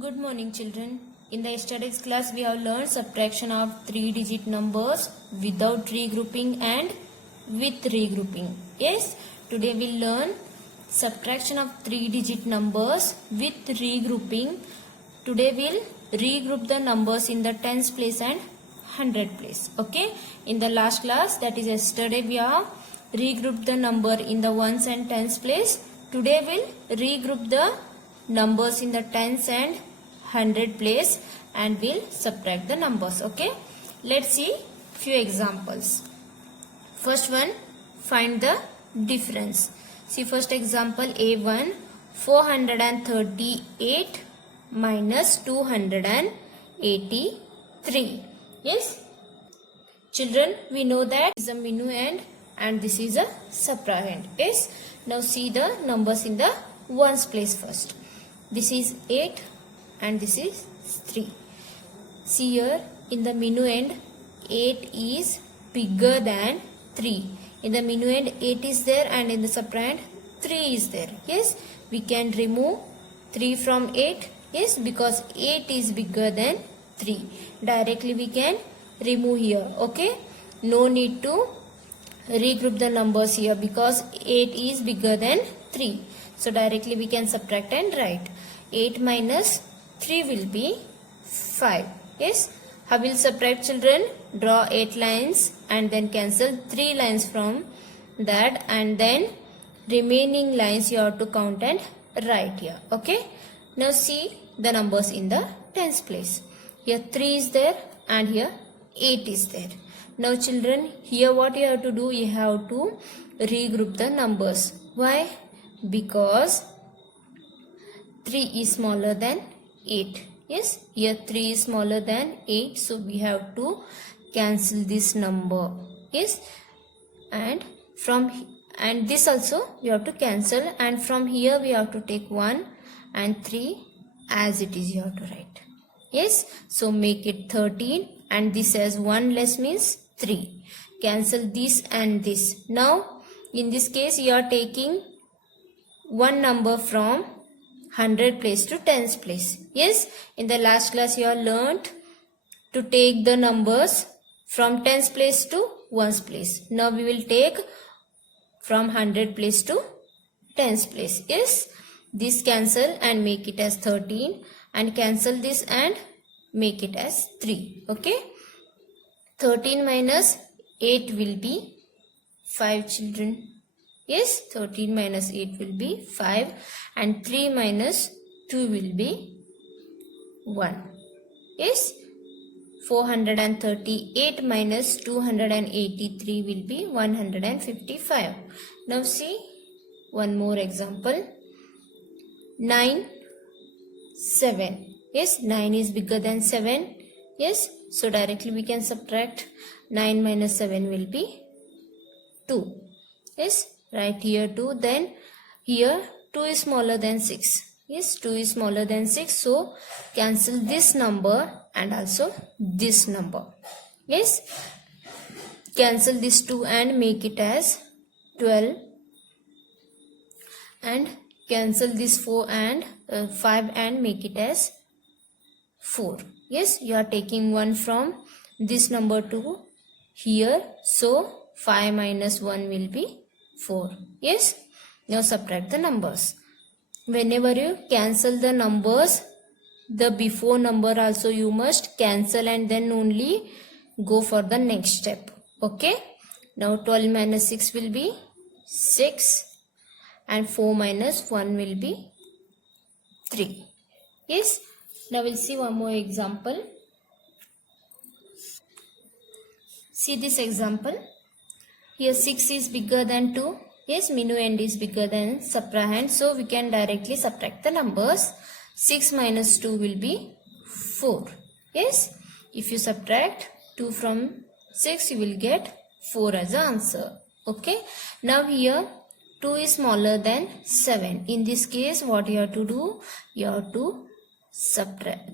Good morning, children. In the yesterday's class, we have learned subtraction of 3-digit numbers without regrouping and with regrouping. Yes, today we'll learn subtraction of 3-digit numbers with regrouping. Today we'll regroup the numbers in the tens place and hundred place. Okay. In the last class, that is yesterday, we have regrouped the number in the ones and tens place. Today we'll regroup the numbers in the tens and hundred place and we'll subtract the numbers. Okay, let's see few examples. First one, find the difference. See first example, A1, 438 minus 283. Yes, children, we know that is a minuend and this is a subtrahend. Yes, now see the numbers in the ones place first. This is 8 and this is 3. See here in the minuend 8 is bigger than 3. In the minuend 8 is there and in the subtrahend 3 is there. Yes, we can remove 3 from 8. Yes, because 8 is bigger than 3. Directly we can remove here. Okay, no need to regroup the numbers here because 8 is bigger than 3. So directly we can subtract and write 8 minus 3 will be 5. Yes, how will subtract, children? Draw 8 lines and then cancel 3 lines from that and then remaining lines you have to count and write here. Okay, now see the numbers in the tens place. Here 3 is there and here 8 is there. Now children, here what you have to do? You have to regroup the numbers. Why? Because 3 is smaller than 8. Yes, here 3 is smaller than 8. So we have to cancel this number. Yes, and this also we have to cancel, and from here we have to take 1 and 3 as it is you have to write. Yes, so make it 13 and this as 1 less means 3. Cancel this and this. Now in this case you are taking one number from 100 place to tens place. Yes, in the last class you have learnt to take the numbers from tens place to ones place. Now we will take from 100 place to tens place. Yes, this cancel and make it as 13 and cancel this and make it as 3. Okay, 13 minus 8 will be 5, children. Yes, 13 minus 8 will be 5 and 3 minus 2 will be 1. Yes, 438 minus 283 will be 155. Now see one more example. 9, 7. Yes, 9 is bigger than 7. Yes, so directly we can subtract 9 minus 7 will be 2. Yes, write here 2. Then here 2 is smaller than 6. Yes, 2 is smaller than 6. So cancel this number and also this number. Yes, cancel this 2 and make it as 12. And cancel this 4 and 5 and make it as 4. Yes, you are taking 1 from this number to here. So 5 minus 1 will be 4. Yes, now subtract the numbers. Whenever you cancel the numbers, the before number also you must cancel and then only go for the next step. Okay, now 12 minus 6 will be 6 and 4 minus 1 will be 3. Yes, now we'll see one more example. See this example. Here 6 is bigger than 2. Yes, minuend is bigger than subtrahend. So we can directly subtract the numbers. 6 minus 2 will be 4. Yes, if you subtract 2 from 6, you will get 4 as the answer. Okay, now here 2 is smaller than 7. In this case, what you have to do? You have to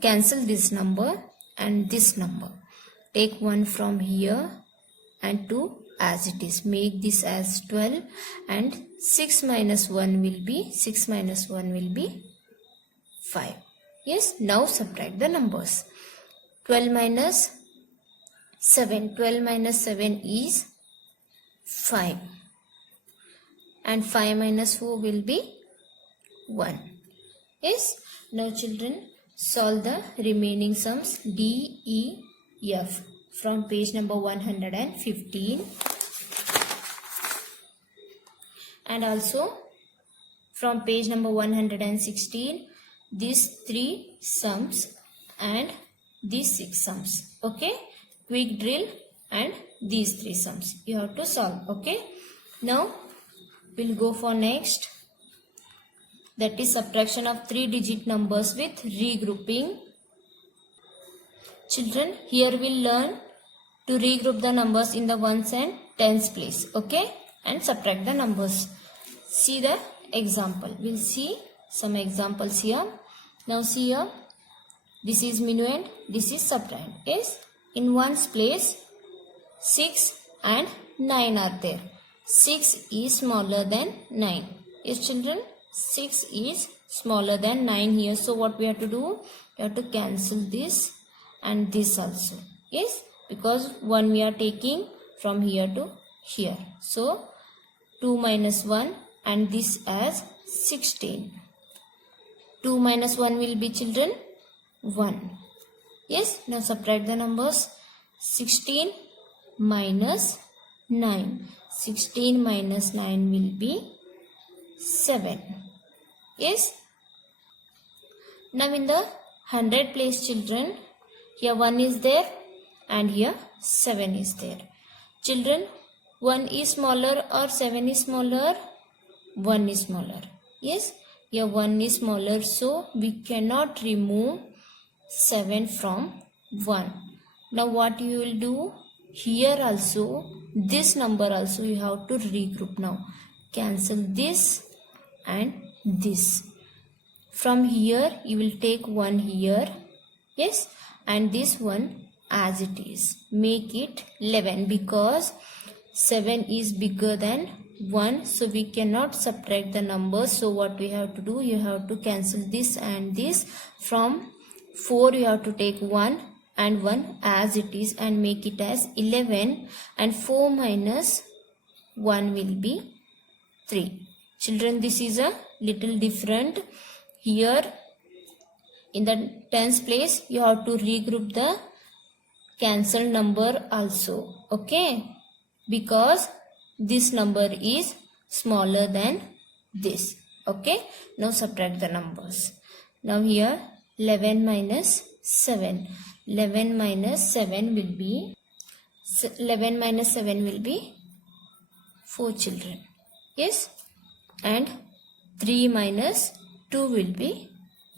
cancel this number and this number. Take 1 from here and 2 as it is. Make this as 12 and 6 minus 1 will be 5. Yes, now subtract the numbers. 12 minus 7. 12 minus 7 is 5. And 5 minus 4 will be 1. Yes, now children, solve the remaining sums D, E, F from page number 115 and also from page number 116, these 3 sums and these 6 sums. Okay, quick drill and these 3 sums you have to solve. Okay, now we'll go for next, that is subtraction of 3-digit numbers with regrouping. Children, here we'll learn to regroup the numbers in the ones and tens place. Okay, and subtract the numbers. See the example. We'll see some examples here. Now see here, this is minuend, this is subtrahend. Yes, in ones place 6 and 9 are there. 6 is smaller than 9. Yes children, 6 is smaller than 9 here. So what we have to do? We have to cancel this and this also. Yes, because 1 we are taking from here to here. So 2 minus 1 and this as 16. 2 minus 1 will be children 1. Yes, now subtract the numbers. 16 minus 9. 16 minus 9 will be 7. Yes. Now in the 100 place children, here 1 is there and here 7 is there. Children, 1 is smaller or 7 is smaller? 1 is smaller. Yes, here 1 is smaller, so we cannot remove 7 from 1. Now what you will do? Here also, this number also you have to regroup now. Cancel this and this. From here you will take 1 here. Yes, and this one as it is. Make it 11 because 7 is bigger than 1, so we cannot subtract the numbers. So what we have to do, you have to cancel this and this. From 4 you have to take 1 and 1 as it is and make it as 11, and 4 minus 1 will be 3. Children, this is a little different. Here in the tens place you have to regroup the cancelled number also. Okay, because this number is smaller than this. Okay, now subtract the numbers. Now here 11 minus 7. 11 minus 7 will be 4 children. Yes, and 3 minus 2 will be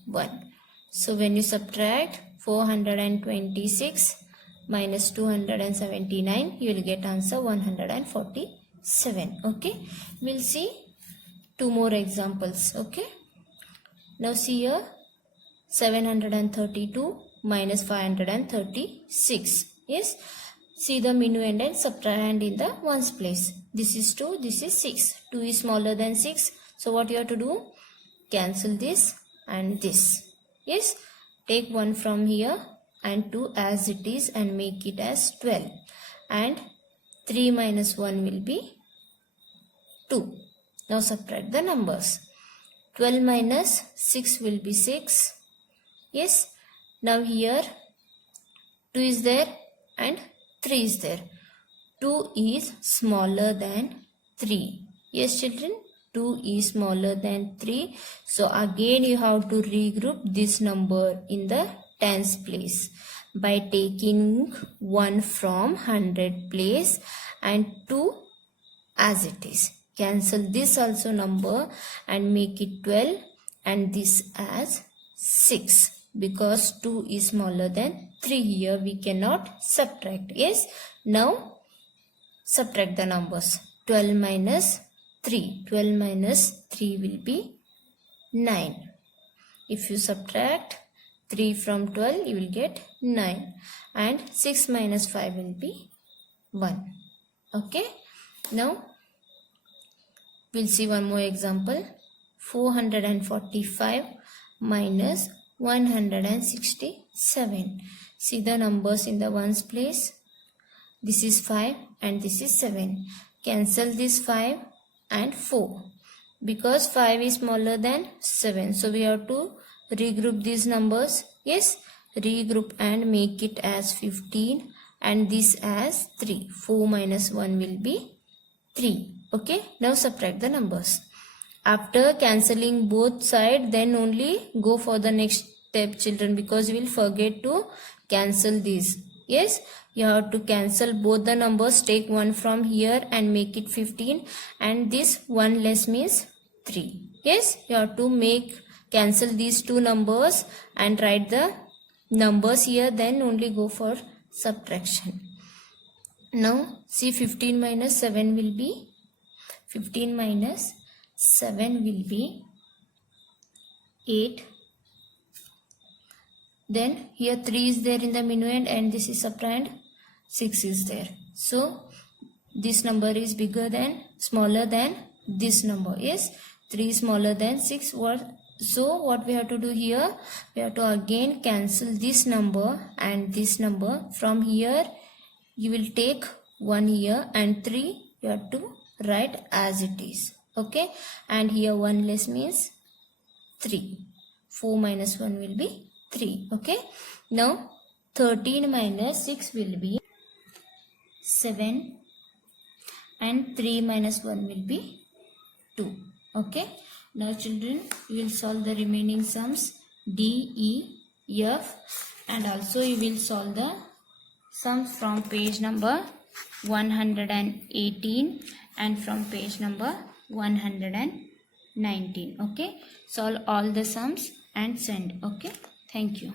1. So when you subtract 426 minus 279, you will get answer 147. Okay, we'll see 2 more examples. Okay, now see here 732 minus 536. Yes, see the minuend and subtrahend in the ones place. This is 2, this is 6. 2 is smaller than 6. So what you have to do? Cancel this and this. Yes, take 1 from here and 2 as it is and make it as 12. And 3 minus 1 will be 2. Now subtract the numbers. 12 minus 6 will be 6. Yes, now here 2 is there and 3 is there. 2 is smaller than 3. Yes children, 2 is smaller than 3. So again you have to regroup this number in the tens place by taking 1 from 100 place and 2 as it is. Cancel this also number and make it 12 and this as 6. Because 2 is smaller than 3 here, we cannot subtract. Yes, now subtract the numbers. 12 minus 3. 12 minus 3 will be 9. If you subtract 3 from 12, you will get 9. And 6 minus 5 will be 1. Okay, now we'll see one more example. 445 minus 167. See the numbers in the ones place. This is 5 and this is 7. Cancel this 5 and 4. Because 5 is smaller than 7. So we have to regroup these numbers. Yes, regroup and make it as 15 and this as 3. 4 minus 1 will be 3. Okay, now subtract the numbers. After cancelling both sides, then only go for the next step, children, because you will forget to cancel these. Yes, you have to cancel both the numbers. Take one from here and make it 15, and this one less means 3. Yes, you have to cancel these two numbers and write the numbers here, then only go for subtraction. Now see, 15 minus 7 will be 15 minus 7 will be 8. Then here 3 is there in the minuend and this is subtrahend, 6 is there. So this number is smaller than this number. Yes, 3 is smaller than 6. So what we have to do here, we have to again cancel this number and this number. From here you will take 1 here and 3 you have to write as it is. Okay, and here 1 less means 3. 4 minus 1 will be 3. Okay, now 13 minus 6 will be 7 and 3 minus 1 will be 2. Okay, now children, you will solve the remaining sums D, E, F, and also you will solve the sums from page number 118 and from page number 119. Okay, solve all the sums and send. Okay, thank you.